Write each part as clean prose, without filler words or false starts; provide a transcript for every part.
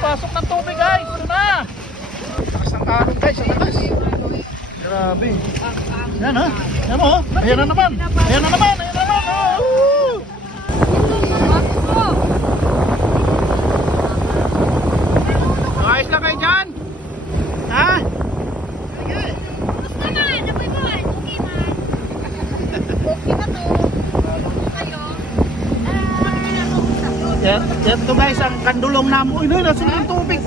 Pasok ng tubig guys. Ito na. Takas ng talon guys. Sa takas. Grabe. Yan ha. Yan mo. Ayan na naman. Ayan na naman. Ayan na naman. Ayos lang kayo dyan. Ha? Gusto naman, naboy mo. Okay man. Okay na to. Kayo. Yan to guys, ang kandulong namo. Uy, nasa yung tubig.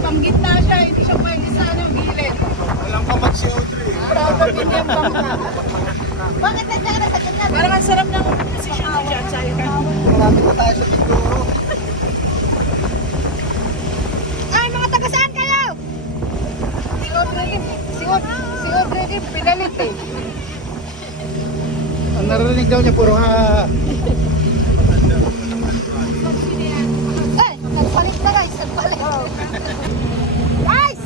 Panggitna siya, hindi siya pwede sa gilid. Walang kamag si Audrey. Hindi ang bangka. Bakit nandiyan ka na sa kanya? Parang ang sarap ng posisyon mo dyan sa'yo. Marami na tayo sa Mindoro. Ay, mga taga saan kayo? Si Audrey pinalit eh. Ang narinig daw niya puro ha. Ay, nagpalit na guys, nagpalit. Guys!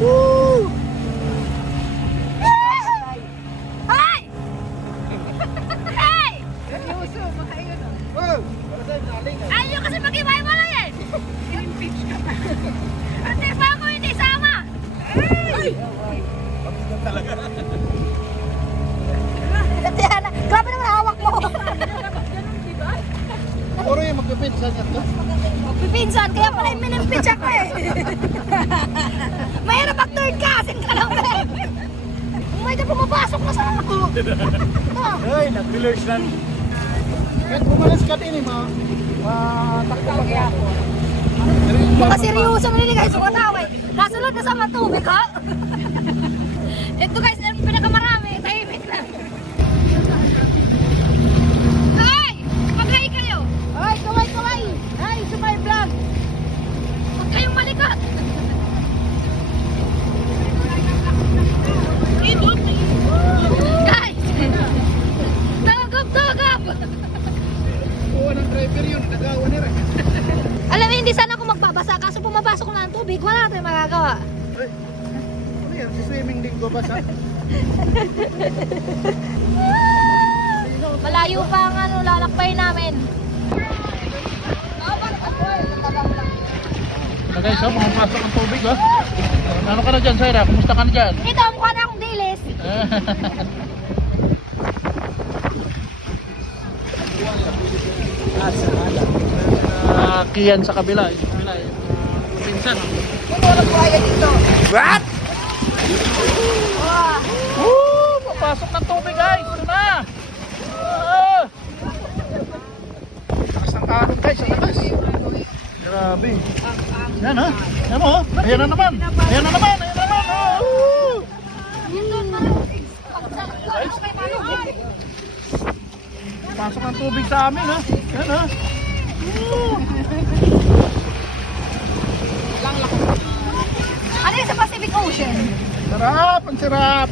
Woo! Ay! Ay! Oh, para sa'yo naling ah. Ayaw kasi mag-iwalay eh! In-impeach ka na. Hindi pa ako hindi sama! Ay! Talaga. Diana, grabe naman hawak mo! Puro yung magpipinsan niya to. Pipinsan, kaya pala yung minimpeach ako eh! Mahirap mag-third casting ka lang eh! May ka pumapasok na sa ako! Ay, nag-relax lang. Kahit umalis ka din eh, takbo pa kaya ako. Mga seryoso maniligay sa kataway. Nasunod na sa matubig ha? Ito guys, ang pinakamarami, tahimik lang. Ay! Mag-hi kayo! Ay, kaway! Ay, sa my vlog! Huwag kayong malikot! Guys! Tawagap! Oo, ng driver yun, nagawa na rin. Alam mo, hindi sana ako magbabasa kaso pumapasok na ang tubig, wala tayong magagawa. Ay, ano yan? Si swimming din ko ba sa? Malayo pa ang lalakbay namin. Na guys, pumapasok ng tubig ha. Ano ka na dyan, Zaira? Kumusta ka na dyan? Ito, mukha na akong dilis. Kiyan sa kabila. Pinsan. Walang buhaya dito. What? Woo! Papasok ng tubig guys. Ito na. Takas ng talon guys. Sa takas. Grabe. Yan ha. Yan mo. Ayan na naman. Ayan na naman. Ayan na naman. Pasok ng tubig sa amin ha. Yan ha. Ano yung sa Pacific Ocean? Sarap. Ang sarap.